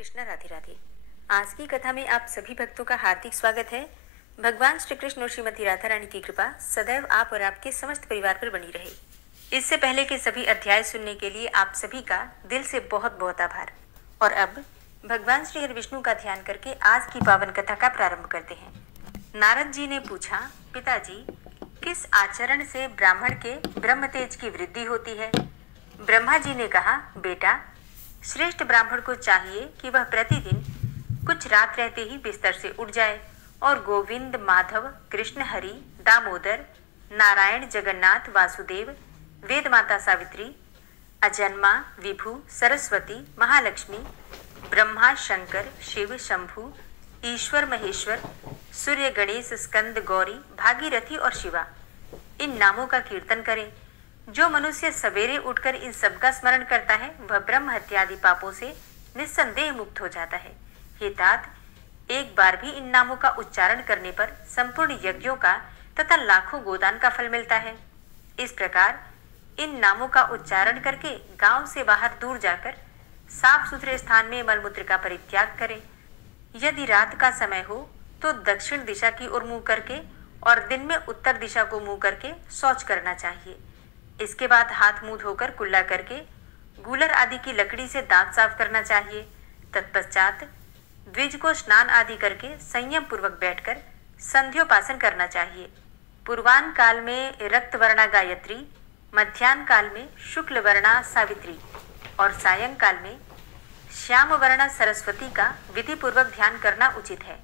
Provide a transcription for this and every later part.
कृष्ण, राधे राधे। आज की कथा में आप सभी भक्तों का हार्दिक स्वागत है। भगवान श्री कृष्ण और श्रीमती राधा रानी की कृपा सदैव आप और आपके समस्त परिवार पर बनी रहे। इससे पहले के सभी अध्याय सुनने के लिए आप सभी का दिल से बहुत बहुत आभार। और अब भगवान श्री हरि विष्णु का ध्यान करके आज की पावन कथा का प्रारंभ करते हैं। नारद जी ने पूछा, पिताजी, किस आचरण से ब्राह्मण के ब्रह्म तेज की वृद्धि होती है? ब्रह्मा जी ने कहा, बेटा, श्रेष्ठ ब्राह्मण को चाहिए कि वह प्रतिदिन कुछ रात रहते ही बिस्तर से उठ जाए और गोविंद, माधव, कृष्ण, हरि, दामोदर, नारायण, जगन्नाथ, वासुदेव, वेद माता सावित्री, अजन्मा, विभु, सरस्वती, महालक्ष्मी, ब्रह्मा, शंकर, शिव, शंभु, ईश्वर, महेश्वर, सूर्य, गणेश, स्कंद, गौरी, भागीरथी और शिवा, इन नामों का कीर्तन करें। जो मनुष्य सवेरे उठकर इन सब का स्मरण करता है वह ब्रह्म हत्या आदि पापों से निस्संदेह मुक्त हो जाता है। हे तात, एक बार भी इन नामों का उच्चारण करने पर संपूर्ण यज्ञों का तथा लाखों गोदान का फल मिलता है। इस प्रकार इन नामों का उच्चारण करके गांव से बाहर दूर जाकर साफ सुथरे स्थान में मलमूत्र का परित्याग करें। यदि रात का समय हो तो दक्षिण दिशा की ओर मुंह करके और दिन में उत्तर दिशा को मुंह करके शौच करना चाहिए। इसके बाद हाथ मुंह धोकर कुल्ला करके गूलर आदि की लकड़ी से दांत साफ करना चाहिए। तत्पश्चात द्विज को स्नान आदि करके संयम पूर्वक बैठकर संध्योपासन करना चाहिए। पूर्वान काल में रक्त वर्णा गायत्री, मध्यान्ह काल में शुक्ल वर्णा सावित्री और सायंकाल में श्याम वर्णा सरस्वती का विधि पूर्वक ध्यान करना उचित है।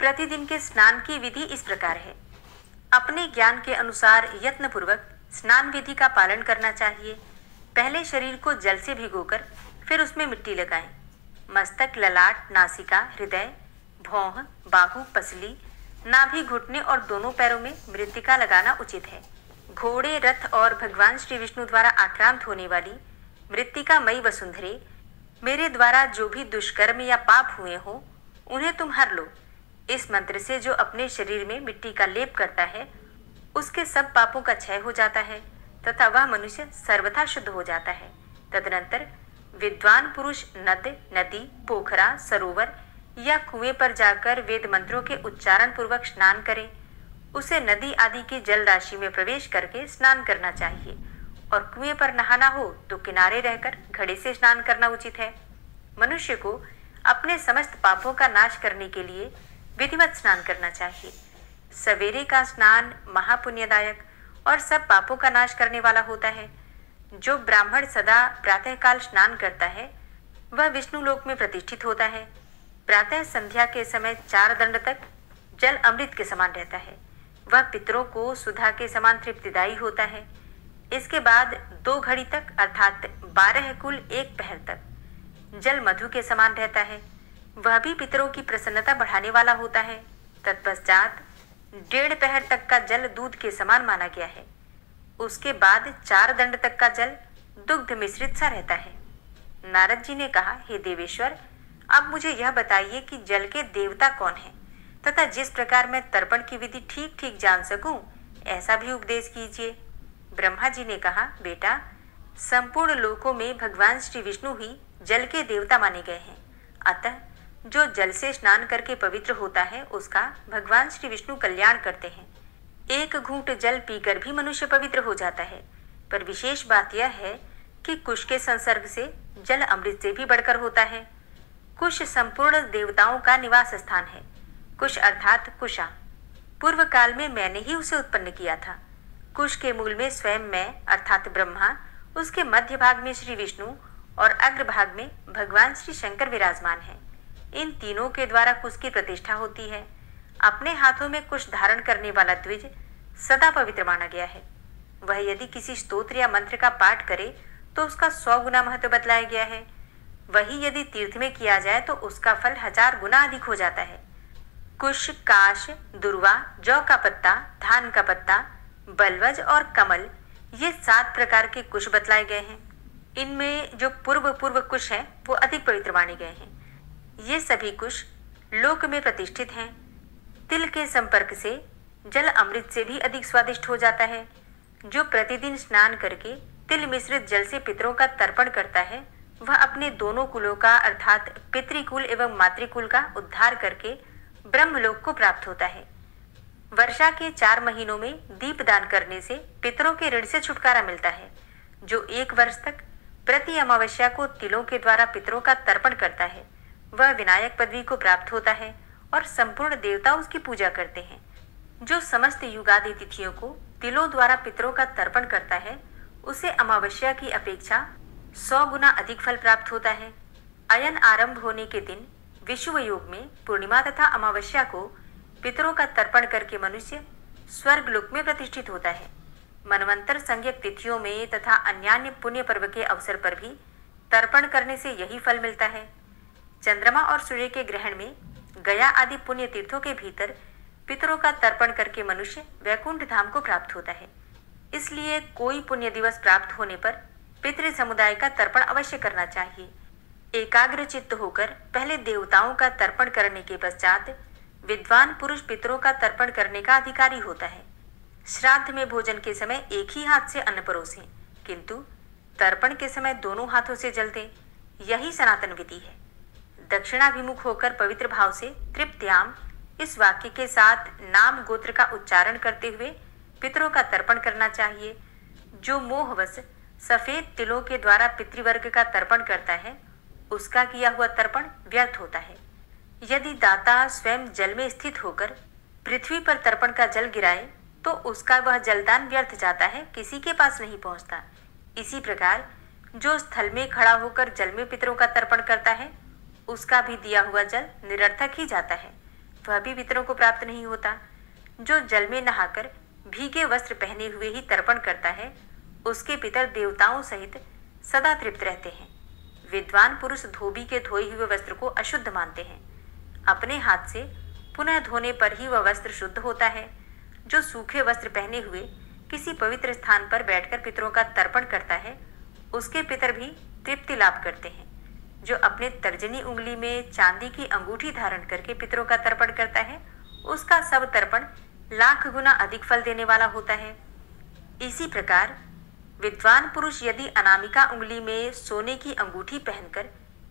प्रतिदिन के स्नान की विधि इस प्रकार है। अपने ज्ञान के अनुसार यत्न पूर्वक स्नान विधि का पालन करना चाहिए। पहले शरीर को जल से भिगोकर फिर उसमें मिट्टी लगाएं। मस्तक, ललाट, नासिका, हृदय, भौह, बाहु, पसली, नाभि, घुटने और दोनों पैरों में मृत्तिका लगाना उचित है। घोड़े, रथ और भगवान श्री विष्णु द्वारा आक्रांत होने वाली मृत्तिका मई वसुंधरे, मेरे द्वारा जो भी दुष्कर्म या पाप हुए हो उन्हें तुम हर लो। इस मंत्र से जो अपने शरीर में मिट्टी का लेप करता है उसके सब पापों का क्षय हो जाता है तथा वह मनुष्य सर्वथा शुद्ध हो जाता है। तदनंतर विद्वान पुरुष नद, नदी, पोखरा, सरोवर या कुएं पर जाकर वेद मंत्रों के उच्चारण पूर्वक स्नान करे। उसे नदी आदि की जल राशि में प्रवेश करके स्नान करना चाहिए और कुएं पर नहाना हो तो किनारे रहकर घड़े से स्नान करना उचित है। मनुष्य को अपने समस्त पापों का नाश करने के लिए विधिवत स्नान करना चाहिए। सवेरे का स्नान महापुण्यदायक और सब पापों का नाश करने वाला होता है। जो ब्राह्मण सदा प्रातःकाल स्नान करता है वह विष्णु लोक में प्रतिष्ठित होता है। प्रातः संध्या के समय 4 दंड तक जल अमृत के समान रहता है। वह पितरों को सुधा के समान तृप्तिदायी होता है। इसके बाद 2 घड़ी तक अर्थात 12 कुल 1 पहर तक जल मधु के समान रहता है। वह भी पितरों की प्रसन्नता बढ़ाने वाला होता है। तत्पश्चात 1.5 पहर तक का जल दूध के समान माना गया है। उसके बाद 4 दंड तक का जल दुग्ध मिश्रित सा रहता है। नारद जी ने कहा, हे देवेश्वर, अब मुझे यह बताइए कि जल के देवता कौन है तथा जिस प्रकार मैं तर्पण की विधि ठीक ठीक जान सकूं ऐसा भी उपदेश कीजिए। ब्रह्मा जी ने कहा, बेटा, संपूर्ण लोकों में भगवान श्री विष्णु ही जल के देवता माने गए हैं। अतः जो जल से स्नान करके पवित्र होता है उसका भगवान श्री विष्णु कल्याण करते हैं। 1 घूंट जल पीकर भी मनुष्य पवित्र हो जाता है। पर विशेष बात यह है कि कुश के संसर्ग से जल अमृत से भी बढ़कर होता है। कुश संपूर्ण देवताओं का निवास स्थान है। कुश अर्थात कुशा। पूर्व काल में मैंने ही उसे उत्पन्न किया था। कुश के मूल में स्वयं मैं अर्थात ब्रह्मा, उसके मध्य भाग में श्री विष्णु और अग्रभाग में भगवान श्री शंकर विराजमान है। इन तीनों के द्वारा कुश की प्रतिष्ठा होती है। अपने हाथों में कुश धारण करने वाला द्विज सदा पवित्र माना गया है। वह यदि किसी स्तोत्र या मंत्र का पाठ करे तो उसका 100 गुना महत्व बतलाया गया है। वही यदि तीर्थ में किया जाए तो उसका फल 1000 गुना अधिक हो जाता है। कुश, काश, दुर्वा, जौ का पत्ता, धान का पत्ता, बलवज और कमल, ये 7 प्रकार के कुश बतलाए गए हैं। इनमें जो पूर्व पूर्व कुश हैं वो अधिक पवित्र माने गए हैं। ये सभी कुश लोक में प्रतिष्ठित हैं। तिल के संपर्क से जल अमृत से भी अधिक स्वादिष्ट हो जाता है। जो प्रतिदिन स्नान करके तिल मिश्रित जल से पितरों का तर्पण करता है वह अपने दोनों कुलों का अर्थात पितृकुल एवं मातृकुल का उद्धार करके ब्रह्मलोक को प्राप्त होता है। वर्षा के 4 महीनों में दीपदान करने से पितरों के ऋण से छुटकारा मिलता है। जो 1 वर्ष तक प्रति अमावस्या को तिलों के द्वारा पितरों का तर्पण करता है, वह विनायक पदवी को प्राप्त होता है और संपूर्ण देवता उसकी पूजा करते हैं। जो समस्त युगादि तिथियों को तिलों द्वारा पितरों का तर्पण करता है, उसे अमावस्या की अपेक्षा 100 गुना अधिक फल प्राप्त होता है। अयन आरंभ होने के दिन विषुव योग में पूर्णिमा तथा अमावस्या को पितरों का तर्पण करके मनुष्य स्वर्ग लोक में प्रतिष्ठित होता है। मनवंतर संज्ञक तिथियों में तथा अन्यान्य पुण्य पर्व के अवसर पर भी तर्पण करने से यही फल मिलता है। चंद्रमा और सूर्य के ग्रहण में गया आदि पुण्य तीर्थों के भीतर पितरों का तर्पण करके मनुष्य वैकुंठ धाम को प्राप्त होता है। इसलिए कोई पुण्य दिवस प्राप्त होने पर पितृ समुदाय का तर्पण अवश्य करना चाहिए। एकाग्र चित्त होकर पहले देवताओं का तर्पण करने के पश्चात विद्वान पुरुष पितरों का तर्पण करने का अधिकारी होता है। श्राद्ध में भोजन के समय एक ही हाथ से अन्न परोसें, किंतु तर्पण के समय दोनों हाथों से जल दें, यही सनातन विधि है। दक्षिणाभिमुख होकर पवित्र भाव से तृप्त्याम इस वाक्य के साथ नाम गोत्र का उच्चारण करते हुए पितरों का तर्पण करना चाहिए। जो मोहवश सफेद तिलों के द्वारा पितृवर्ग का तर्पण करता है, उसका किया हुआ तर्पण व्यर्थ होता है। यदि दाता स्वयं जल में स्थित होकर पृथ्वी पर तर्पण का जल गिराए तो उसका वह जलदान व्यर्थ जाता है, किसी के पास नहीं पहुंचता। इसी प्रकार जो स्थल में खड़ा होकर जल में पितरों का तर्पण करता है, उसका भी दिया हुआ जल निरर्थक ही जाता है, वह भी पितरों को प्राप्त नहीं होता। जो जल में नहाकर भीगे वस्त्र पहने हुए ही तर्पण करता है, उसके पितर देवताओं सहित सदा तृप्त रहते हैं। विद्वान पुरुष धोबी के धोए हुए वस्त्र को अशुद्ध मानते हैं। अपने हाथ से पुनः धोने पर ही वह वस्त्र शुद्ध होता है। जो सूखे वस्त्र पहने हुए किसी पवित्र स्थान पर बैठकर पितरों का तर्पण करता है, उसके पितर भी तृप्ति लाभ करते हैं। जो अपने तर्जनी उंगली में चांदी की अंगूठी धारण करके पितरों का तर्पण करता है, उसका सब तर्पण लाख गुना अधिक फल देने वाला होता है। इसी प्रकार विद्वान पुरुष यदि अनामिका उंगली में सोने की अंगूठी पहनकर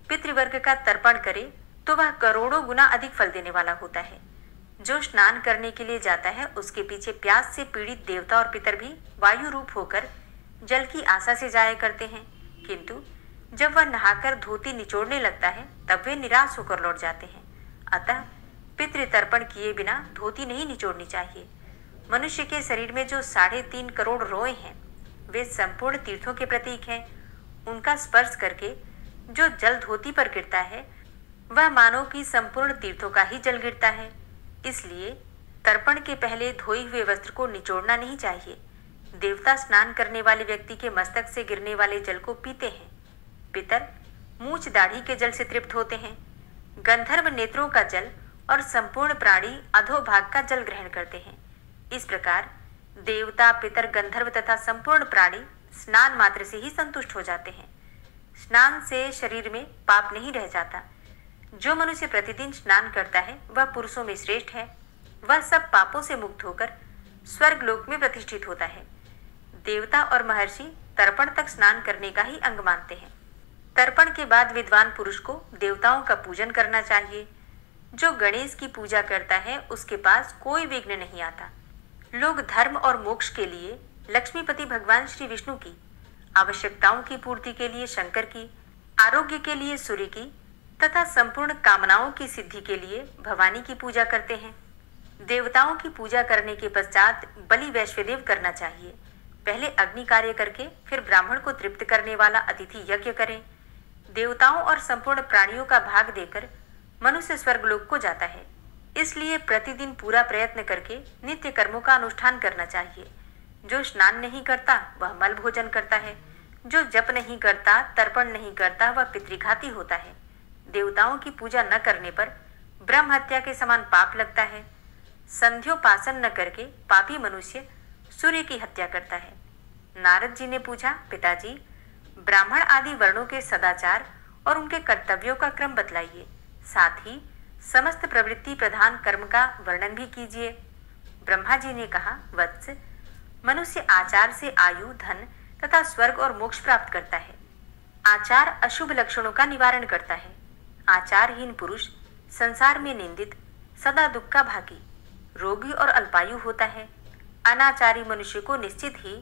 पितृवर्ग का तर्पण करे तो वह करोड़ों गुना अधिक फल देने वाला होता है। जो स्नान करने के लिए जाता है, उसके पीछे प्यास से पीड़ित देवता और पितर भी वायु रूप होकर जल की आशा से जाया करते हैं, किंतु जब वह नहाकर धोती निचोड़ने लगता है तब वे निराश होकर लौट जाते हैं। अतः पितृ तर्पण किए बिना धोती नहीं निचोड़नी चाहिए। मनुष्य के शरीर में जो 3.5 करोड़ रोए हैं, वे संपूर्ण तीर्थों के प्रतीक हैं। उनका स्पर्श करके जो जल धोती पर गिरता है, वह मानो कि संपूर्ण तीर्थों का ही जल गिरता है। इसलिए तर्पण के पहले धोए हुए वस्त्र को निचोड़ना नहीं चाहिए। देवता स्नान करने वाले व्यक्ति के मस्तक से गिरने वाले जल को पीते हैं। पितर मूछ दाढ़ी के जल से तृप्त होते हैं। गंधर्व नेत्रों का जल और संपूर्ण प्राणी अधोभाग का जल ग्रहण करते हैं। इस प्रकार देवता, पितर, गंधर्व तथा संपूर्ण प्राणी स्नान मात्र से ही संतुष्ट हो जाते हैं। स्नान से शरीर में पाप नहीं रह जाता। जो मनुष्य प्रतिदिन स्नान करता है, वह पुरुषों में श्रेष्ठ है। वह सब पापों से मुक्त होकर स्वर्ग लोक में प्रतिष्ठित होता है। देवता और महर्षि तर्पण तक स्नान करने का ही अंग मानते हैं। तर्पण के बाद विद्वान पुरुष को देवताओं का पूजन करना चाहिए। जो गणेश की पूजा करता है, उसके पास कोई विघ्न नहीं आता। लोग धर्म और मोक्ष के लिए लक्ष्मीपति भगवान श्री विष्णु की, आवश्यकताओं की पूर्ति के लिए शंकर की, आरोग्य के लिए सूर्य की तथा संपूर्ण कामनाओं की सिद्धि के लिए भवानी की पूजा करते हैं। देवताओं की पूजा करने के पश्चात बलि वैश्वदेव करना चाहिए। पहले अग्नि कार्य करके फिर ब्राह्मण को तृप्त करने वाला अतिथि यज्ञ करें। देवताओं और संपूर्ण प्राणियों का भाग देकर मनुष्य स्वर्गलोक को जाता है। इसलिए प्रतिदिन पूरा प्रयत्न करके नित्य कर्मों का अनुष्ठान करना चाहिए। जो स्नान नहीं करता वह मल भोजन करता है। जो जप नहीं करता, तर्पण नहीं करता, वह पितृघाती होता है। देवताओं की पूजा न करने पर ब्रह्म हत्या के समान पाप लगता है। संध्योपासन न करके पापी मनुष्य सूर्य की हत्या करता है। नारद जी ने पूछा, पिताजी, ब्राह्मण आदि वर्णों के सदाचार और उनके कर्तव्यों का क्रम बतलाइए, साथ ही समस्त प्रवृत्ति प्रधान कर्म का वर्णन भी कीजिए। ब्रह्मा जी ने कहा, वत्स, मनुष्य आचार से आयु, धन तथा स्वर्ग और मोक्ष प्राप्त करता है। आचार अशुभ लक्षणों का निवारण करता है। आचारहीन पुरुष संसार में निंदित, सदा दुख का भागी, रोगी और अल्पायु होता है। अनाचारी मनुष्य को निश्चित ही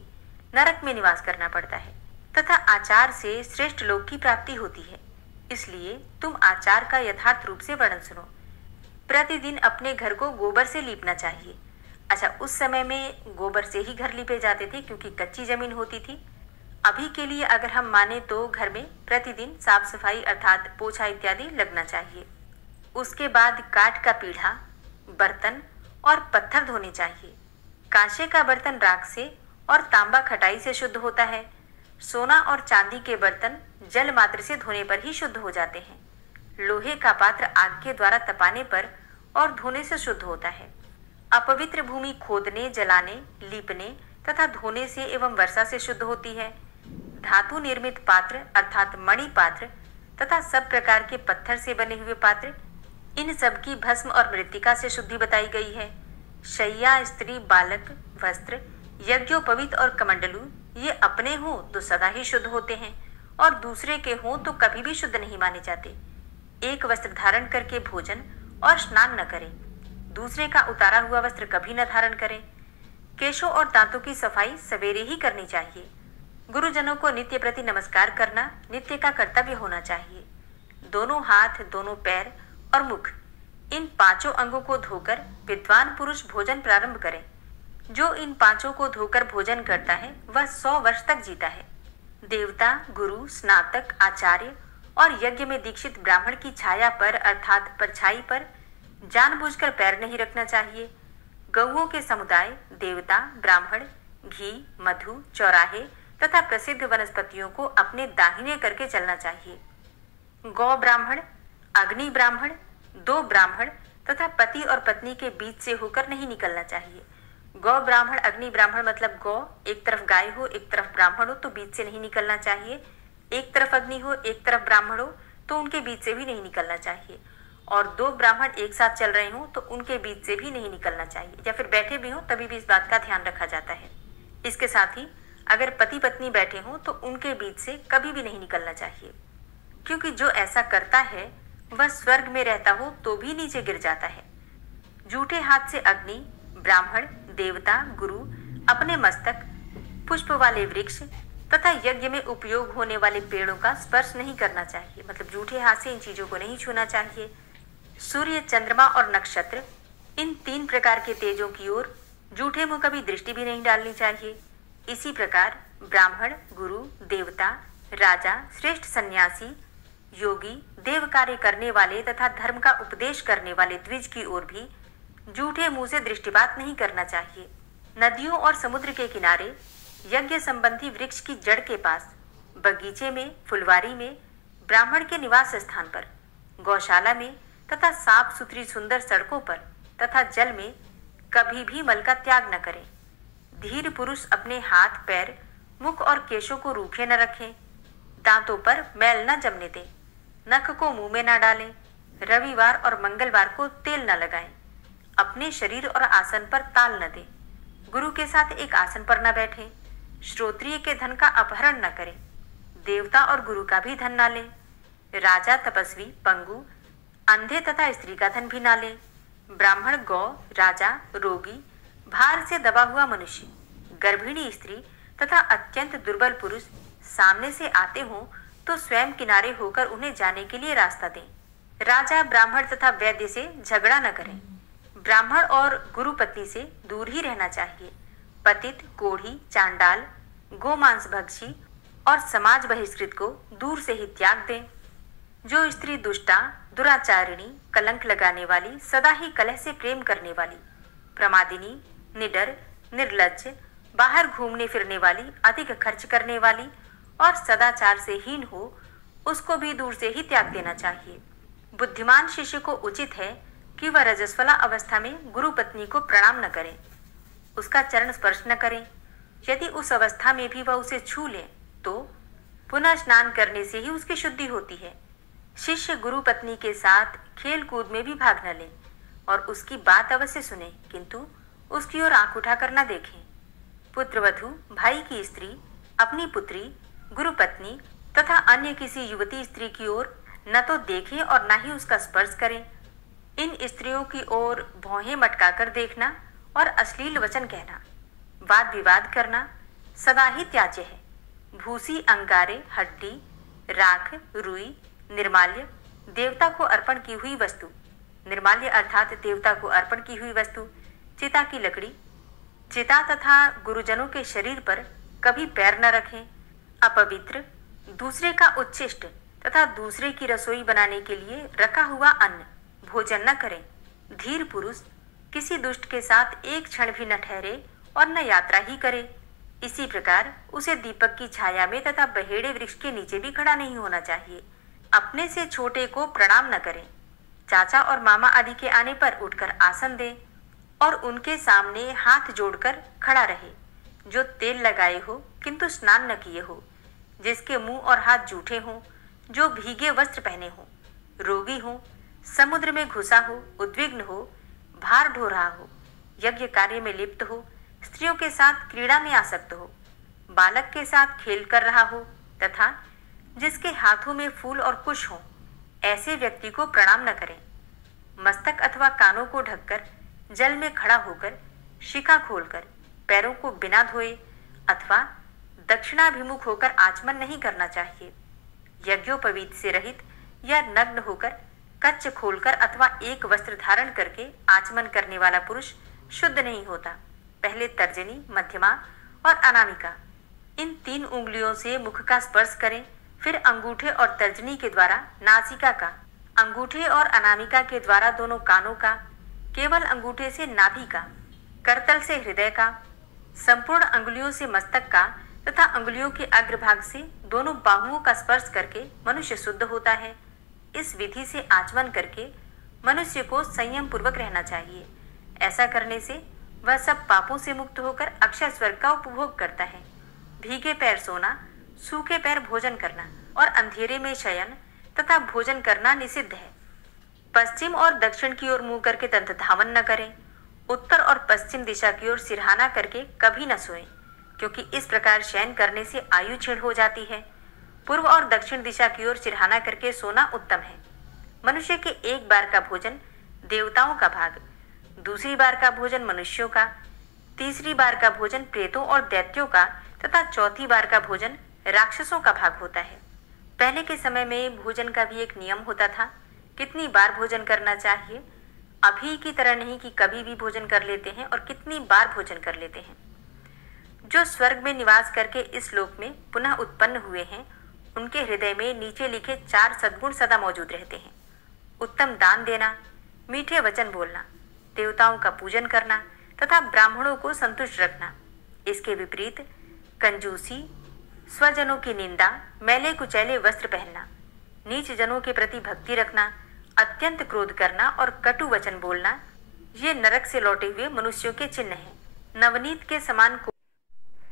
नरक में निवास करना पड़ता है तथा आचार से श्रेष्ठ लोक की प्राप्ति होती है। इसलिए तुम आचार का यथार्थ रूप से वर्णन सुनो। प्रतिदिन अपने घर को गोबर से लीपना चाहिए। अच्छा, उस समय में गोबर से ही घर लीपे जाते थे क्योंकि कच्ची जमीन होती थी। अभी के लिए अगर हम माने तो घर में प्रतिदिन साफ सफाई अर्थात पोछा इत्यादि लगना चाहिए। उसके बाद काठ का पीढ़ा, बर्तन और पत्थर धोने चाहिए। कांसे का बर्तन राख से और तांबा खटाई से शुद्ध होता है। सोना और चांदी के बर्तन जल मात्र से धोने पर ही शुद्ध हो जाते हैं। लोहे का पात्र आग के द्वारा तपाने पर और धोने से शुद्ध होता है। अपवित्र भूमि खोदने, जलाने, लीपने तथा धोने से एवं वर्षा से शुद्ध होती है। धातु निर्मित पात्र अर्थात मणि पात्र तथा सब प्रकार के पत्थर से बने हुए पात्र, इन सब की भस्म और मृत्तिका से शुद्धि बताई गई है। शैया, स्त्री, बालक, वस्त्र, यज्ञोपवीत और कमंडलू ये अपने हों तो सदा ही शुद्ध होते हैं और दूसरे के हों तो कभी भी शुद्ध नहीं माने जाते। एक वस्त्र धारण करके भोजन और स्नान न करें। दूसरे का उतारा हुआ वस्त्र कभी न धारण करें। केशों और दांतों की सफाई सवेरे ही करनी चाहिए। गुरुजनों को नित्य प्रति नमस्कार करना नित्य का कर्तव्य होना चाहिए। दोनों हाथ, दोनों पैर और मुख, इन पांचों अंगों को धोकर विद्वान पुरुष भोजन प्रारंभ करें। जो इन पांचों को धोकर भोजन करता है वह 100 वर्ष तक जीता है। देवता, गुरु, स्नातक, आचार्य और यज्ञ में दीक्षित ब्राह्मण की छाया पर अर्थात परछाई पर जानबूझकर पैर नहीं रखना चाहिए। गौओं के समुदाय, देवता, ब्राह्मण, घी, मधु, चौराहे तथा प्रसिद्ध वनस्पतियों को अपने दाहिने करके चलना चाहिए। गौ ब्राह्मण, अग्नि ब्राह्मण, 2 ब्राह्मण तथा पति और पत्नी के बीच से होकर नहीं निकलना चाहिए। गौ ब्राह्मण, अग्नि ब्राह्मण मतलब गौ एक तरफ गाय हो एक तरफ ब्राह्मण हो तो बीच से नहीं निकलना चाहिए। एक तरफ अग्नि हो एक तरफ ब्राह्मण हो तो उनके बीच से भी नहीं निकलना चाहिए। और 2 ब्राह्मण एक साथ चल रहे हों तो उनके बीच से भी नहीं निकलना चाहिए, या फिर बैठे भी हों तभी भी इस बात का ध्यान रखा जाता है। इसके साथ ही अगर पति पत्नी बैठे हों तो उनके बीच से कभी भी नहीं निकलना चाहिए, क्योंकि जो ऐसा करता है वह स्वर्ग में रहता हो तो भी नीचे गिर जाता है। जूठे हाथ से अग्नि, ब्राह्मण, देवता, गुरु, अपने मस्तक, पुष्प वाले वृक्ष तथा यज्ञ में उपयोग होने वाले पेड़ों का स्पर्श नहीं करना चाहिए, मतलब जूठे हाथ से इन चीजों को नहीं छूना चाहिए। सूर्य, चंद्रमा और नक्षत्र, इन 3 प्रकार के तेजों की ओर जूठे मुंह कभी दृष्टि भी नहीं डालनी चाहिए। इसी प्रकार ब्राह्मण, गुरु, देवता, राजा, श्रेष्ठ सन्यासी, योगी, देव कार्य करने वाले तथा धर्म का उपदेश करने वाले द्विज की ओर भी जूठे मुंह से दृष्टिपात नहीं करना चाहिए। नदियों और समुद्र के किनारे, यज्ञ संबंधी वृक्ष की जड़ के पास, बगीचे में, फुलवारी में, ब्राह्मण के निवास स्थान पर, गौशाला में तथा साफ सुथरी सुंदर सड़कों पर तथा जल में कभी भी मल का त्याग न करें। धीर पुरुष अपने हाथ, पैर, मुख और केशों को रूखे न रखें। दांतों पर मैल न जमने दें। नख को मुंह में न डालें। रविवार और मंगलवार को तेल न लगाएं। अपने शरीर और आसन पर ताल न दें। गुरु के साथ एक आसन पर न बैठें। श्रोत्रिय के धन का अपहरण न करें। देवता और गुरु का भी धन न लें। राजा, तपस्वी, पंगु, अंधे तथा स्त्री का धन भी न लें। ब्राह्मण, गौ, राजा, रोगी, भार से दबा हुआ मनुष्य, गर्भिणी स्त्री तथा अत्यंत दुर्बल पुरुष सामने से आते हों तो स्वयं किनारे होकर उन्हें जाने के लिए रास्ता दें। राजा, ब्राह्मण तथा वैद्य से झगड़ा न करें। ब्राह्मण और गुरु पत्नी से दूर ही रहना चाहिए। पतित, कोढ़ी, चांडाल, गोमांस भक्षी और समाज बहिष्कृत को दूर से ही त्याग दें। जो स्त्री दुष्टा, दुराचारिणी, कलंक लगाने वाली, सदा ही कलह से प्रेम करने वाली, प्रमादिनी, निडर, निर्लज्ज, बाहर घूमने फिरने वाली, अधिक खर्च करने वाली और सदाचार से हीन हो, उसको भी दूर से ही त्याग देना चाहिए। बुद्धिमान शिष्य को उचित है कि वह रजस्वला अवस्था में गुरु पत्नी को प्रणाम न करें, उसका चरण स्पर्श न करें। यदि उस अवस्था में भी वह उसे छू ले तो पुनः स्नान करने से ही उसकी शुद्धि होती है। शिष्य गुरु पत्नी के साथ खेल कूद में भी भाग न लें और उसकी बात अवश्य सुने, किंतु उसकी ओर आंख उठाकर न देखें। पुत्रवधू, भाई की स्त्री, अपनी पुत्री, गुरु पत्नी तथा अन्य किसी युवती स्त्री की ओर न तो देखें और न ही उसका स्पर्श करें। इन स्त्रियों की ओर भौहें मटकाकर देखना और अश्लील वचन कहना, वाद विवाद करना सदा ही त्याज्य है। भूसी, अंगारे, हड्डी, राख, रुई, निर्माल्य, देवता को अर्पण की हुई वस्तु, निर्माल्य अर्थात देवता को अर्पण की हुई वस्तु, चिता की लकड़ी, चिता तथा गुरुजनों के शरीर पर कभी पैर न रखें। अपवित्र, दूसरे का उच्छिष्ट तथा दूसरे की रसोई बनाने के लिए रखा हुआ अन्न भोजन न करें। धीर पुरुष किसी दुष्ट के साथ एक क्षण भी न ठहरे और न यात्रा ही करे। इसी प्रकार उसे दीपक की छाया में तथा बहेड़े वृक्ष के नीचे भी खड़ा नहीं होना चाहिए। अपने से छोटे को प्रणाम न करें। चाचा और मामा आदि के आने पर उठकर आसन दें और उनके सामने हाथ जोड़कर खड़ा रहे। जो तेल लगाए हो किंतु स्नान न किए हो, जिसके मुंह और हाथ जूठे हों, जो भीगे वस्त्र पहने हो, रोगी हो, समुद्र में घुसा हो, उद्विग्न हो, भार ढो रहा हो, यज्ञ कार्य में लिप्त हो, स्त्रियों के साथ क्रीड़ा में आसक्त हो, बालक के साथ खेल कर रहा हो तथा जिसके हाथों में फूल और कुश हो, ऐसे व्यक्ति को प्रणाम न करें। मस्तक अथवा कानों को ढककर जल में खड़ा होकर शिखा खोलकर पैरों को बिना धोए अथवा दक्षिणाभिमुख होकर आचमन नहीं करना चाहिए। यज्ञोपवीत से रहित या नग्न होकर कच्च खोलकर अथवा एक वस्त्र धारण करके आचमन करने वाला पुरुष शुद्ध नहीं होता। पहले तर्जनी, मध्यमा और अनामिका इन 3 उंगलियों से मुख का स्पर्श करें, फिर अंगूठे और तर्जनी के द्वारा नासिका का, अंगूठे और अनामिका के द्वारा दोनों कानों का, केवल अंगूठे से नाभि का, करतल से हृदय का, संपूर्ण अंगुलियों से मस्तक का तथा अंगुलियों के अग्रभाग से दोनों बाहुओं का स्पर्श करके मनुष्य शुद्ध होता है। इस विधि से आचमन करके मनुष्य को संयम पूर्वक रहना चाहिए। ऐसा करने से वह सब पापों से मुक्त होकर अक्षय स्वर्ग का उपभोग करता है। भीगे पैर सोना, सूखे पैर भोजन करना और अंधेरे में शयन तथा भोजन करना निषिद्ध है। पश्चिम और दक्षिण की ओर मुंह करके दंत धावन न करें। उत्तर और पश्चिम दिशा की ओर सिरहाना करके कभी न सोएं, क्योंकि इस प्रकार शयन करने से आयु क्षीण हो जाती है। पूर्व और दक्षिण दिशा की ओर सिरहाना करके सोना उत्तम है। मनुष्य के एक बार का भोजन देवताओं का भाग, दूसरी बार का भोजन मनुष्यों का, तीसरी बार का भोजन प्रेतों और दैत्यों का तथा चौथी बार का भोजन राक्षसों का भाग होता है। पहले के समय में भोजन का भी एक नियम होता था, कितनी बार भोजन करना चाहिए। अभी की तरह नहीं कि कभी भी भोजन कर लेते हैं और कितनी बार भोजन कर लेते हैं। जो स्वर्ग में निवास करके इस लोक में पुनः उत्पन्न हुए हैं, उनके हृदय में नीचे लिखे 4 सद्गुण सदा मौजूद रहते हैं। उत्तम दान देना, मीठे वचन बोलना, देवताओं का पूजन करना तथा ब्राह्मणों को संतुष्ट रखना। इसके विपरीत कंजूसी, स्वजनों की निंदा, मैले कुचैले वस्त्र पहनना, नीच जनों के प्रति भक्ति रखना, अत्यंत क्रोध करना और कटु वचन बोलना, ये नरक से लौटे हुए मनुष्यों के चिन्ह हैं। नवनीत के समान को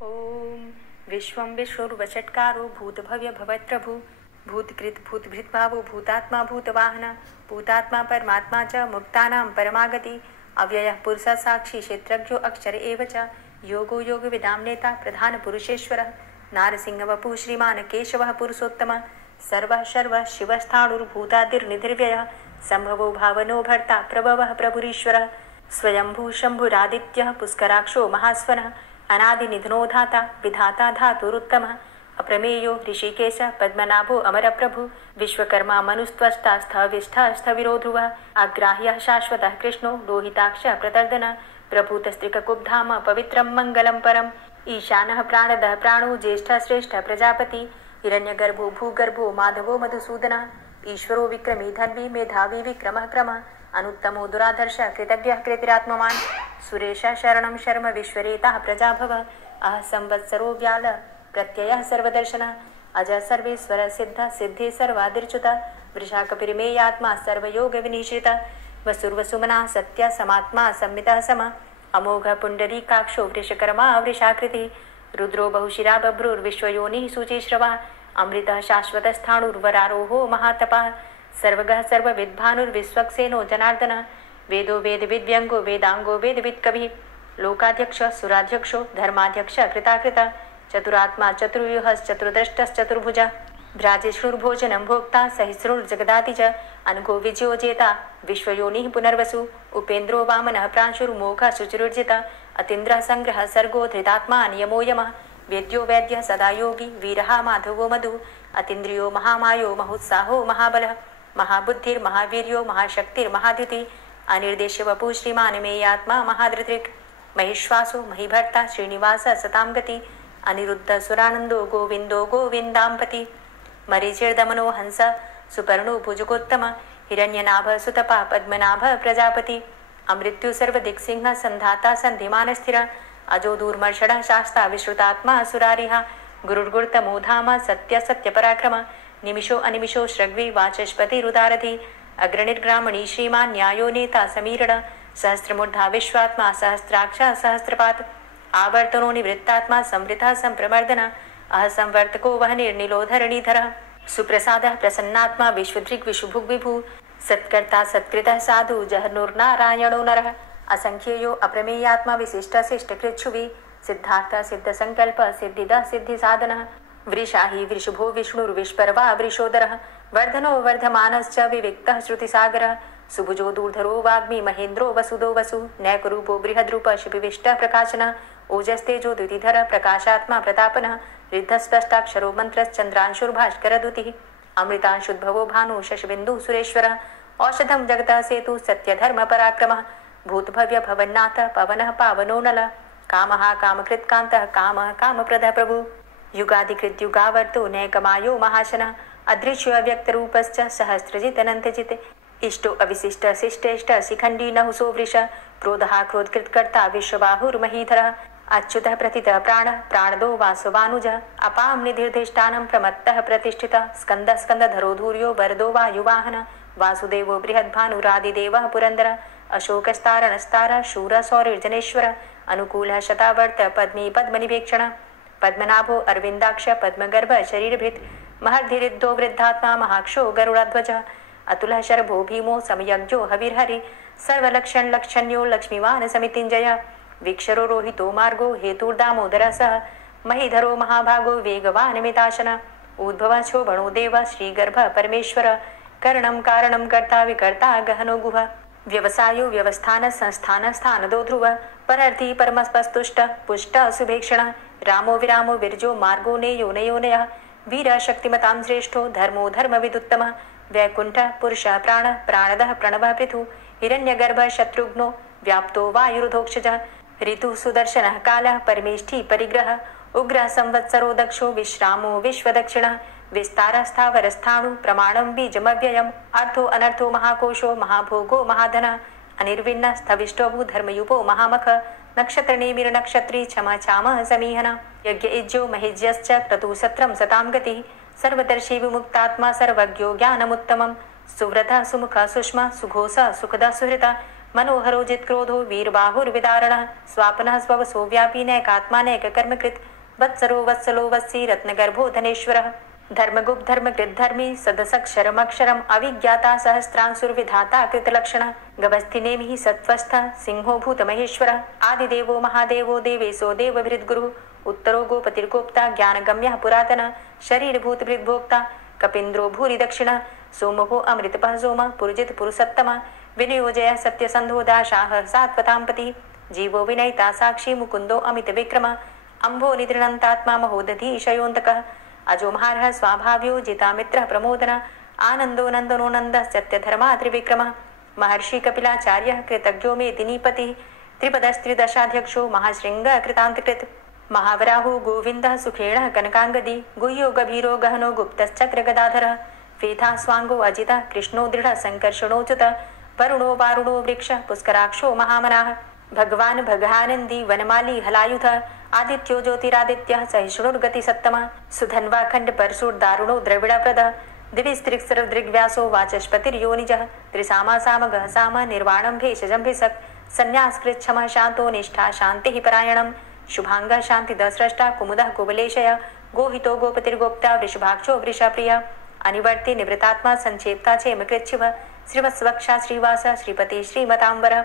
ओम विश्वं विश्वरूपषट्कारो भूतभव्य भवत्प्रभु भूतकृत भूतभृत भावो भूतात्मा भूतवाहन भूतात्मा परमात्मा च मुक्तानां परमागति अव्ययः पुरुषः साक्षी क्षेत्रज्ञो अक्षर एव च योगो योगविदां नेता प्रधान पुरुषेश्वरः नारसिंहवपुः श्रीमान् केशवः पुरुषोत्तमः सर्वः शर्वः शिवस्थाणुर्भूतादिर्निधिर्व्ययः संभवो भावनो भर्ता प्रभवः प्रभुरीश्वरः स्वयंभू शंभुरादित्यः पुष्कराक्षो महास्वनः अनादिनिधनो धाता विधाता धातुरुत्तमः अप्रमेयो ऋषिकेश पद्मनाभो अमरप्रभु विश्वकर्मा मनुस्त्वष्टा स्थविष्ठः स्थविरो ध्रुवः अग्राह्यः शाश्वतः कृष्णो लोहिताक्षः प्रतर्दनः प्रभूतस्त्रिककुब्धाम पवित्रं मङ्गलं परम् ईशानः प्राणदः प्राणो ज्येष्ठः श्रेष्ठः प्रजापति हिरण्यगर्भो भूगर्भो माधवो मधुसूदनः ईश्वरो विक्रमी धन्वी मेधावी विक्रमः क्रमः अनुत्तमो दुराधर्षः कृतज्ञः कृतिरात्मवान् सुरेशः शरणं शर्म विश्वरेताः प्रजाभवः अह संवत्सरो व्याल प्रत्ययः सर्वदर्शनः अजः सर्वेश्वरः सिद्धः सिद्धे सर्वादिर्च्युतः वृषाकपिर्मेयात्मा सर्वयोगविनिश्रितः वसुर्वसुमनः सत्यः समात्मा संमितः समः अमोघ पुण्डरीकाक्षो वृषकर्मा वृषाकृतिः रुद्रो बहुशिरा बभ्रुर्विश्वयोनिः शुचिश्रवः अमृतः शाश्वतस्थाणुर्वरारोहो महातपः सर्वगः सर्वविद्भानुर्विश्वक्सेनो जनार्दनः वेदो वेदविद्व्यङ्गो वेदाङ्गो वेदवित्कविः लोकाध्यक्षः सुराध्यक्षो धर्माध्यक्षः कृताकृतः चतुरात्मा चतुर्व्यूहश्चतुर्द्रष्टश्चतुर्भुजः भ्राजिश्रुर्भोजनं भोक्ता सहिस्रुर्जगदाति च अनघो विजयो जेता विश्वयोनिः पुनर्वसु उपेन्द्रो वामनः प्रांशुर्मोघः शुचिरुर्जिता अतीन्द्रः संग्रहः सर्गो धृतात्मा नियमो यमः वेद्यो वैद्यः सदा योगी वीरः माधवो मधु अतीन्द्रियो महामायो महोत्साहो महाबलः महाबुद्धिर्महावीर्यो महाशक्तिर्महाद्युति अनिर्देश्य वपु श्रीमान् मेयात्मा महाधृतिक् महिश्वासो महीभर्ता श्रीनिवास सतां गति अनिरुद्ध सुरानंदो गोविंदो गोविंदांपति मरीचिर्दमनो हंस सुपर्णो भुजगोत्तम हिरण्यनाभ सुतपा पद्मनाभ प्रजापति अमृत्यु सर्वदिक्सिंह संधाता संधिमान स्थिर अजो दूर्मर्षण शास्ता विश्रुतात्मा सुरारिहा गुरुर्गुर्तमो धाम सत्य सत्य पराक्रम निमिषो अनिमिषो श्रग्वी वाचस्पति रुदारथि अग्रणिर्ग्रामणी श्रीमान न्यायो नेता समीरण सहस्रमूर्धा विश्वात्मा सहस्राक्ष सहस्रपात आवर्तनो निवृत्तात्मा संवृता संप्रमर्दन अहसंवर्तको वह निर्निलोधरणीधर सुप्रसादः प्रसन्नात्मा विश्वदृक् विशुभुग् विभु सत्कर्ता सत्कृतः साधु जहनुर्नारायणो नरः असंख्येयो अप्रमेयात्मा विशिष्ट शिष्टकृच्छुवि सिद्धार्थ सिद्ध संकल्प सिद्धिदः सिद्धि साधनः वृषाहि वृषभो विष्णुर्विष्पर्वा वृषोदरः वर्धनो वर्धमानश्च विविक्तः श्रुतिसागरः सुभुजो दूर्धरो वाग्मी महेन्द्रो वसुदो वसु नैकरूपो बृहद्रूप शिपिविष्टः प्रकाशनः ओजस्तेजो द्युतिधर प्रकाशात्मा प्रतापनः रिद्धस्पष्टाक्षरो मन्त्रश्चन्द्रांशुर्भास्करद्युतिः अमृतांशुद्भवो भानु शशबिन्दुः सुरेश्वरः औषधं जगतः सेतु सत्यधर्म पराक्रमः भूतभव्य भवन्नाथ पवनः पावनो नलः कामः कामकृत्कान्तः कामः कामप्रदः प्रभु युगाधिकृत युगावर्तो नैकमायो महाशनः अदृश्यो अव्यक्तरूपश्च सहस्रजित् अनन्तजित् इष्टो अविशिष्ट शिष्टेष्ट शिखण्डी नहुसो वृष क्रोधः क्रोधकृत्कर्ता विश्वबाहुर्महीधरः अच्युतः प्रतितः प्राणः प्राणदो वासवानुजः अपां निधिर्धिष्ठानं प्रमत्तः प्रतिष्ठितः स्कन्दः स्कन्दधरो धूर्यो वरदो वायुवाहनः वासुदेवो बृहद्भानुरादिदेवः पुरन्दरः अशोकस्तारणस्तारः शूरः सौरिर्जनेश्वरः अनुकूलः शतावर्त पद्मी पद्मनिभेक्षणः पद्मनाभो अरविन्दाक्ष पद्मगर्भ शरीरभृत् महर्धिरिद्धो वृद्धात्मा महाक्षो गरुडाध्वजः अतुलः शरभो भीमो समयज्ञो हविर्हरि सर्वलक्षणलक्षण्यो लक्ष्मीवान् समितिञ्जयः वीक्षरो रोहितो मार्गो हेतुर्दामोदरः सः महीधरो महाभागो वेगवान् मिताशनः उद्भवः शोभनो देवः श्रीगर्भः परमेश्वरः करणं कारणं कर्ता विकर्ता गहनो गुहः व्यवसायो व्यवस्थान संस्थान स्थानदो ध्रुवः परर्थी परमस्पस्तुष्टः पुष्टः सुभेक्षणः रामो विरामो विरजो मार्गो नेयो नयोनयः वीरः शक्तिमतां श्रेष्ठो धर्मो धर्मविदुत्तमः वैकुण्ठः पुरुषः प्राणः प्राणदः प्रणवः पृथु हिरण्यगर्भः शत्रुघ्नो व्याप्तो वायुरुधोक्षजः ऋतुः सुदर्शनः कालः परमेष्ठी परिग्रहः उग्रः संवत्सरो दक्षो विश्रामो विश्वदक्षिणः विस्तारः स्थावरस्थाणु प्रमाणं बीजमव्ययम् अर्थो अनर्थो महाकोशो महाभोगो महाधनः अनिर्विण्णः स्थविष्टोभू धर्मयुपो महामख नक्षत्रनेमिर्नक्षत्री क्षमा चामः समीहनः यज्ञ इज्यो महिज्यश्च क्रतुसत्रं सतां गतिः सर्वदर्शी विमुक्तात्मा सर्वज्ञो ज्ञानमुत्तमं सुव्रतः सुमुखः सुष्मा सुघोषः सुखदः सुहृतः मनोहरो जित्क्रोधो वीरबाहुर्विदारणः स्वापनः स्ववसो व्यापी नैकात्मा नैककर्मकृत् वत्सरो वत्सलो वत्सी रत्नगर्भो धनेश्वरः धर्मगुप्त धर्मकृद्धर्मी सदसक्षरमक्षरम् अविज्ञाता सहस्रांशुर्विधाता कृतलक्षणः गभस्थिनेमिः सत्त्वस्थः सिंहो भूतमहेश्वरः आदिदेवो महादेवो देवेशो देवभृद्गुरुः उत्तरो गोपतिर्गोप्ता ज्ञानगम्यः पुरातनः शरीरभूतभृद्भोक्ता कपीन्द्रो भूरि दक्षिणः सोमभो अमृतपः सोमः पुरुजित पुरुषोत्तमः विनियोजय सत्यसन्धो दाशाः सात्वताम्पतिः जीवो विनयिता साक्षी मुकुन्दो अमितविक्रमः अम्भो निद्रणन्तात्मा महोदधीशयोऽन्तकः अजो महारः स्वाभाव्यो जितामित्रः प्रमोदनः आनन्दो नन्दनो नन्दः सत्यधर्मा त्रिविक्रमः महर्षि कपिलाचार्यः कृतज्ञो मेदिनीपतिः त्रिपदस्त्रिदशाध्यक्षो महाशृङ्गः कृतान्तकृत् महावराहो गोविन्दः सुखेणः कनकाङ्गदी गुह्यो गभीरो गहनो गुप्तश्चक्रगदाधरः वेधा स्वाङ्गो अजितः कृष्णो दृढः सङ्कर्षणोच्युतः वरुणो वारुणो वृक्षः पुष्कराक्षो महामनाः भगवान् भगानन्दी वनमाली हलायुधः आदित्यो ज्योतिरादित्यः सहिष्णुर्गतिसत्तमः सुधन्वाखण्ड परशुर्दारुणो द्रविडप्रदः दिविस्त्रिक्सरदृग्व्यासो वाचस्पतिर्योनिजः त्रिसामा सामगः साम निर्वाणं भेषजं भिषक् संन्यासकृच्छमः शान्तो निष्ठा शान्तिः परायणं शुभाङ्गः शान्तिदस्रष्टा कुमुदः कुबलेशयः गोहितो गोपतिर्गोप्ता वृषभाक्षो वृषप्रियः अनिवर्ति निवृतात्मा संक्षेप्ता चेमकृच्छिवः श्रीवत्स्वक्षा श्रीवास श्रीपति श्रीमताम्बर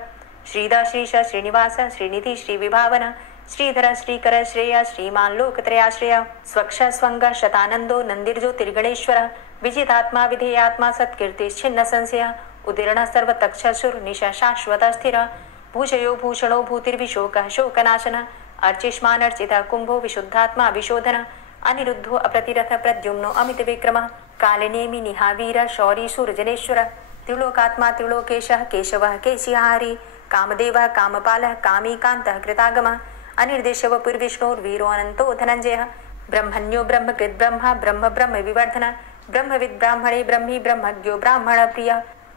श्रीद श्रीश श्रीनिवास श्रीनिधि श्रीविभावन श्रीधर श्रीकर श्रेय श्रीमान लोकत्रयाश्रय स्वक्ष स्वंग शतानंदो नंदिर्ज्योतिर्गणेश्वर विजितात्मा विधेयात्मा सत्कीर्तिश्छिन्न संशय उदीर्ण सर्वतक्षसुर निशा शाश्वत स्थिर भूषयो भूषणो भूतिर्विशोकः शोकनाशन अर्चिष्मान अर्चित कुंभो विशुद्धात्मा विशोधन अनिरुद्धो अप्रतिरथ प्रद्युम्नो अमित विक्रम कालिनेमि निहावीर शौरी सूर्यजनेश्वर त्रिलोकात्मा त्रिलोकेशः केशवः केशिहारी कामदेवः कामपालः कामीकान्तः कृतागमः अनिर्देशव पुर्विष्णोर्वीरो अनंतो धनंजयः ब्रह्मण्यो ब्रह्मकृत् ब्रह्मा ब्रह्म ब्रह्म विवर्धन ब्रह्मविद् ब्राह्मणे ब्रह्मी ब्रह्मज्ञो ब्राह्मण प्रिय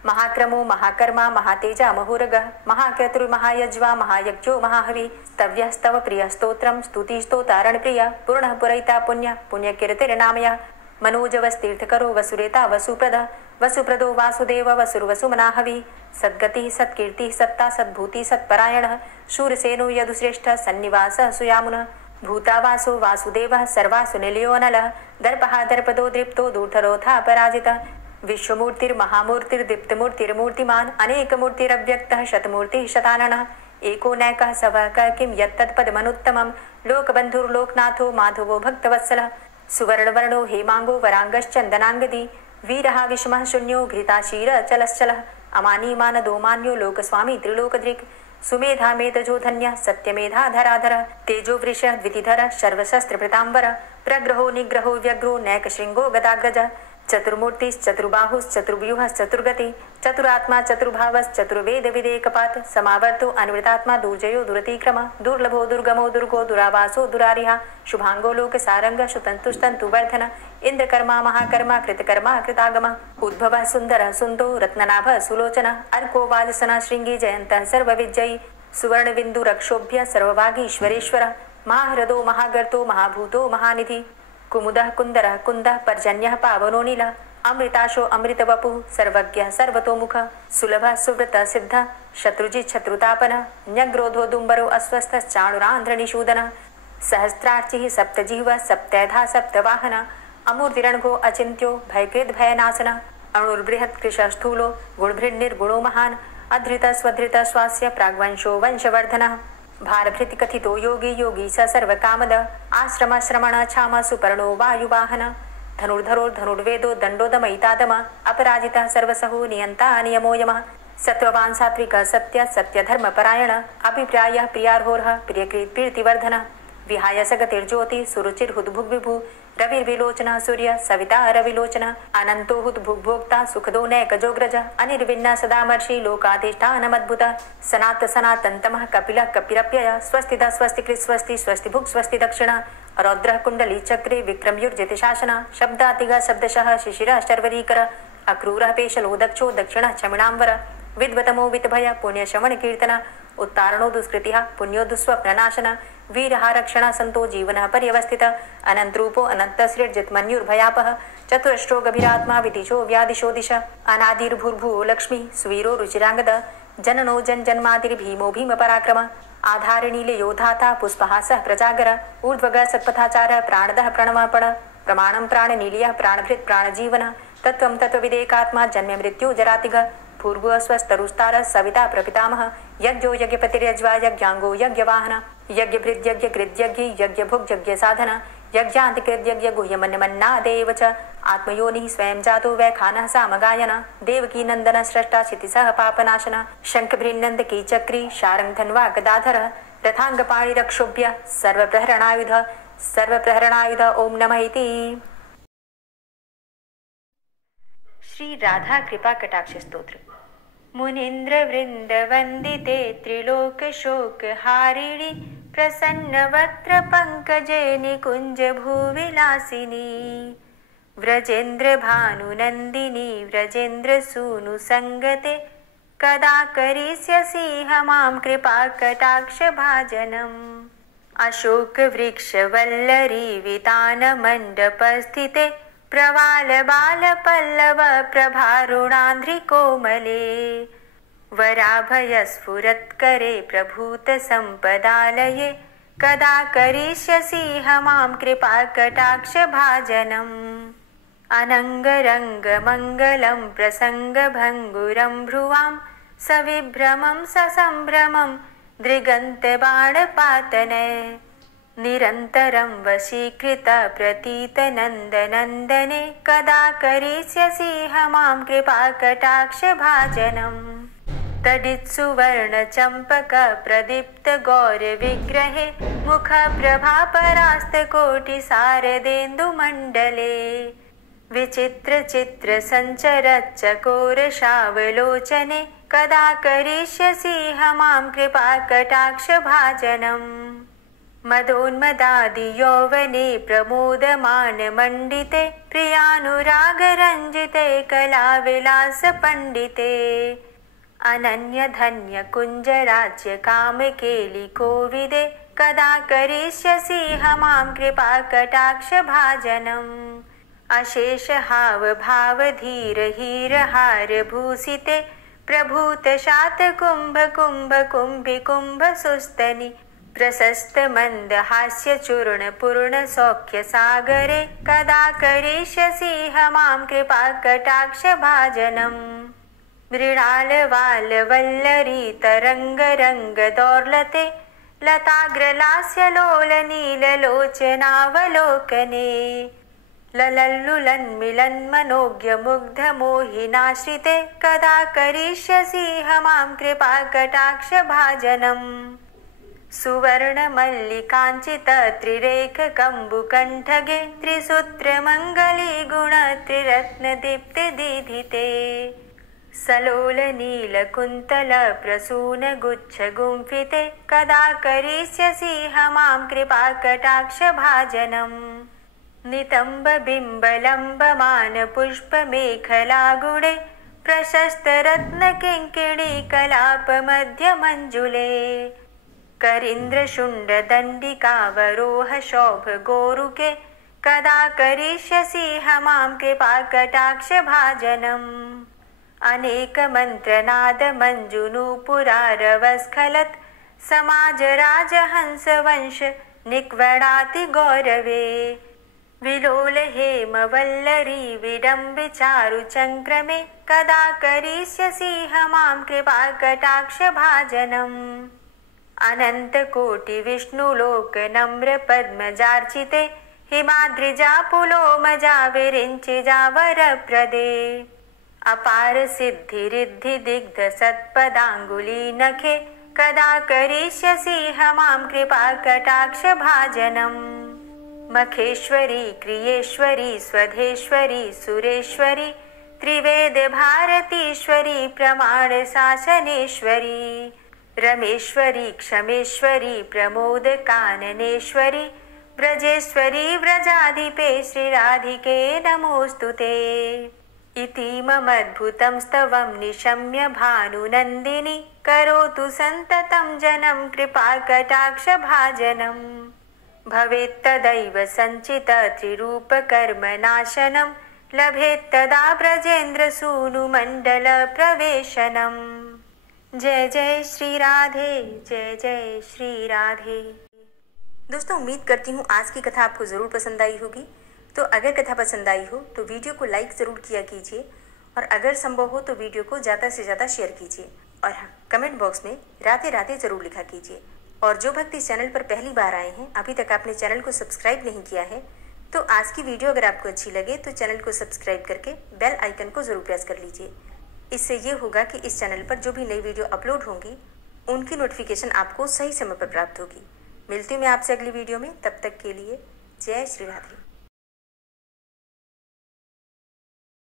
महाक्रमो महाकर्मा महातेजा महोरगः महाक्रतुर्महायज्वा महायज्ञो महाहवि स्तव्यस्तव प्रिय स्तोत्रं स्तुतिस्तोतारण प्रिय पूर्णः पुरैता पुण्य पुण्यकीर्तिर्नामयः मनोजवस्तीर्थकरो वसुरेता वसुप्रद वसुप्रदो वासुदेव वसुर्वसुमनाहवि सद्गतिः सत्कीर्तिः सत्ता सद्भूति सत्परायणः शूरसेनो यदुश्रेष्ठः सन्निवासः सुयामुनः भूतावासो वासुदेवः सर्वासु निलयोनलः दर्पः दर्पदो दृप्तो दूढरोधा पराजितः विश्वमूर्तिर्महामूर्तिर्दीप्तमूर्तिर्मूर्तिमान् अनेकमूर्तिरव्यक्तः शतमूर्तिः शताननः एको नैकः सवः क किं यत्तत्पदमनुत्तमं लोकबन्धुर्लोकनाथो माधवो भक्तवत्सलः सुवर्णवर्णो हेमांगो वरांगश्चन्दनांगदी वीरः विषमः शून्यो घृताशीरचलश्चलः अमानीमानदो मान्यो लोकस्वामी त्रिलोकदृक् सुमेधा मेधजो धन्यः सत्यमेधाधराधरः तेजो वृषः द्वितिधरः सर्वशस्त्रभृताम्बरः प्रग्रहो निग्रहो व्यग्रो नैकशृङ्गो गदाग्रजः चतुर्मूर्तिश्चतुर्बाहुश्चतुर्व्यूहश्चतुर्गति चतुरात्मा चतुर्भावश्चतुर्वेद विदेकपात् समावर्तो अनुवृतात्मा दुर्जयो दुरतिक्रम दुर्लभो दुर्गमो दुर्गो दुरावासो दुरारिहा शुभांगो लोकसारंग शुतन्तुस्तन्तु वर्धन इंद्रकर्मा महाकर्मा कृतकर्मा कृतागम उद्भवः सुन्दरः सुन्दो रत्ननाभः सुलोचनः अर्को वाजसनः शृङ्गी जयन्तः सर्वविजयी सुवर्णबिन्दुरक्षोभ्य सर्वभागीश्वरेश्वरः महाहृदो महागर्तो महाभूतो महानिधि कुमुदः कुन्दरः कुन्दः पर्जन्यः पावनो नीलः अमृताशो अमृतवपुः सर्वज्ञः सर्वतोमुखः सुलभः सुव्रतः सिद्धः शत्रुजित् शत्रुतापनः न्यग्रोधो दुम्बरो अस्वस्थश्चाणुरान्ध्रनिषूदनः सहस्रार्चिः सप्तजिह्वः सप्तैधा सप्तवाहनः अमूर्तिरणघो अचिन्त्यो भयकृद् भयनाशनः अणुर्बृहत्कृशः स्थूलो गुणभृन्निर्गुणो महान् अधृतः स्वधृतः स्वास्य प्राग्वंशो वंशवर्धनः भारभृति कथितो योगी योगी स सर्वकामद आश्रम श्रमण छाम सुपर्णो वायुवाहन धनुर्धरो धनुर्वेदो दंडोदमयितादम अपराजितः सर्वसहो नियंता नियमो यमः सत्ववान् सात्विकः सत्य सत्यधर्मपरायण अभिप्रायः प्रियार्होरः प्रियकृत् प्रीतिवर्धनः विहाय सगतिर्ज्योति सुरुचिर्हुद्भुग्विभु रविर्विलोचनः सूर्य सविता रविलोचनः अनंतो हुद्भुग्भोक्ता सुखदो नैकजोग्रज अनिर्विण्ण सदामर्षि लोकाधिष्ठानमद्भुतः सनात सनातन्तमः कपिलः कपिरप्यय स्वस्तिदा स्वस्तिकृत् स्वस्ति स्वस्तिभुक् स्वस्ति दक्षिणः रौद्रः कुण्डली चक्रे विक्रमयुर्जितशासनः शब्दातिगः शब्दशः शिशिरः शर्वरीकरः अक्रूरः पेशलो दक्षो दक्षिणः क्षमिणाम्बरः विद्वतमो वितभय पुण्यशमन कीर्तन उत्तारणो दुष्कृतिः पुण्यो दुःस्वप्ननाशन वीरः रक्षण संतो जीवनः पर्यवस्थितः अनन्तरूपो अनन्तसृर्जितमन्युर्भयापः चतुरष्ट्रो गभीरात्मा विदिशो व्यादिशो दिश अनादिर्भूर्भुवो लक्ष्मी सुवीरो रुचिरांगद जननो जन्मादिर्भीमो भीम पराक्रम आधारनीले योधाता पुष्पहासः प्रजागर ऊर्ध्वगः सत्पथाचारः प्राणदः प्रणवपण प्रमाणं प्राणनीलियः प्राणभृत् प्राणजीवन तत्त्वं तत्त्वविदेकात्मा जन्म मृत्यु जरातिग पूर्व स्वस्तरुस्तार सविता प्रपितामह यज्ञो यज्ञपतिर्यज्वा यज्ञांगो यज्ञवाहन यज्ञभृद् यज्ञकृद्यज्ञ यज्ञभुक् यज्ञसाधन यज्ञान्तिकृद्यज्ञ गुह्यमन्यमन्नादेव च आत्मयोनिः स्वयं जातो वैखानः सामगायन देवकी नंदन स्रष्टा क्षितिसः पापनाशन शंखभृन्नन्दकी चक्री शारङ्गधन्वा गदाधरः रथाङ्गपाणिरक्षोभ्य सर्वप्रहरणायुध ओम नमः इति। श्री राधा कृपा कटाक्ष स्तोत्र। मुनीन्द्र वृंद वंदिते त्रिलोक शोक हारिणी प्रसन्न वक्त्र पंकजे निकुंज भूविलासिनी व्रजेन्द्र भानुनंदिनी व्रजेन्द्र सूनु संगते कदा करिष्यसि मां कृपा कटाक्ष भाजनम् अशोक वृक्ष वल्लरी वितान मंडप स्थिते प्रवाल बाल पल्लव प्रभारुणांध्रि कोमले वराभय स्फुरत्करे प्रभूत संपदालये कदा करिष्यसि मां कृपा कटाक्ष भाजनम् अनंगरंग मंगलं प्रसंग भंगुरं भ्रुवां सविभ्रमं ससंभ्रमं दृगन्तबाणपातनय निरन्तरं वशीकृत प्रतीतनन्दनन्दने कदा करिष्यसि मां कृपाकटाक्षभाजनम् तडित्सुवर्णचम्पकप्रदीप्तगौरविग्रहे मुखप्रभापरास्तकोटिशारदेन्दुमण्डले विचित्रचित्रसञ्चरच्चकोरशावलोचने कदा करिष्यसि मां कृपाकटाक्षभाजनम् मदोन्मदादियौवने प्रमोदमानमण्डिते प्रियानुरागरञ्जिते कलाविलासपण्डिते अनन्यधन्यकुञ्जराज्यकामकेलिकोविदे कदा करिष्यसि मां कृपाकटाक्षभाजनम् अशेषहावभावधीरहीरहारभूषिते प्रभूतशातकुम्भकुम्भकुम्भिकुम्भसुस्तनि प्रशस्तमन्दहास्यचूर्णपूर्णसौख्यसागरे कदा करिष्यसि मां कृपाकटाक्षभाजनम् मृणालवालवल्लरीतरङ्गरङ्गदौर्लते लताग्रलास्यलोलनीललोचनावलोकने ललल्लुलन्मिलन्मनोज्ञमुग्धमोहिनाश्रिते कदा करिष्यसि मां कृपाकटाक्षभाजनम् सुवर्णमल्लिकाञ्चितत्रिरेखकम्बुकण्ठगे त्रिसूत्रमङ्गलीगुणत्रिरत्नदीप्तिदीधिते सलोलनीलकुन्तलप्रसूनगुच्छगुम्फिते कदा करिष्यसि मां कृपाकटाक्षभाजनम् नितम्बबिम्बलम्बमानपुष्पमेखलागुणे प्रशस्तरत्नकिङ्किणीकलापमध्यमञ्जुले करीन्द्रशुण्डदण्डिकावरोहशोभगोरुके कदा करिष्यसि मां कृपाकटाक्षभाजनम् अनेकमन्त्रनादमञ्जुनूपुरारवस्खलत् समाजराजहंसवंश निक्वणाति गौरवे विलोलहेमवल्लरी विडम्बिचारुचङ्क्रमे कदा करिष्यसि मां कृपाकटाक्षभाजनम् अनन्तकोटिविष्णुलोकनम्रपद्मजार्चिते हिमाद्रिजापुलोमजा विरिञ्चिजावरप्रदे अपारसिद्धिरिद्धिदिग्धसत्पदाङ्गुलीनखे कदा करिष्यसि मां कृपाकटाक्षभाजनम् मखेश्वरी क्रियेश्वरी स्वधेश्वरी सुरेश्वरी त्रिवेदभारतीश्वरी प्रमाणशासनेश्वरी रमेश्वरी क्षमेश्वरी प्रमोदकाननेश्वरी व्रजेश्वरी व्रजाधिपे श्रीराधिके नमोऽस्तुते इतीममद्भुतं स्तवं निशम्य भानुनन्दिनी करोतु सन्ततं जनं कृपाकटाक्षभाजनम् भवेत्तदैव सञ्चितत्रिरूपकर्मनाशनं लभेत्तदा ब्रजेन्द्रसूनुमण्डलप्रवेशनम् जय जय श्री राधे, जय जय श्री राधे। दोस्तों, उम्मीद करती हूँ आज की कथा आपको ज़रूर पसंद आई होगी। तो अगर कथा पसंद आई हो तो वीडियो को लाइक ज़रूर किया कीजिए और अगर संभव हो तो वीडियो को ज़्यादा से ज़्यादा शेयर कीजिए और हाँ, कमेंट बॉक्स में राधे राधे ज़रूर लिखा कीजिए। और जो भक्त इस चैनल पर पहली बार आए हैं, अभी तक आपने चैनल को सब्सक्राइब नहीं किया है, तो आज की वीडियो अगर आपको अच्छी लगे तो चैनल को सब्सक्राइब करके बेल आइकन को ज़रूर प्रेस कर लीजिए। इससे ये होगा कि इस चैनल पर जो भी नई वीडियो अपलोड होंगी उनकी नोटिफिकेशन आपको सही समय पर प्राप्त होगी। मिलती हूँ मैं आपसे अगली वीडियो में, तब तक के लिए जय श्री राधे।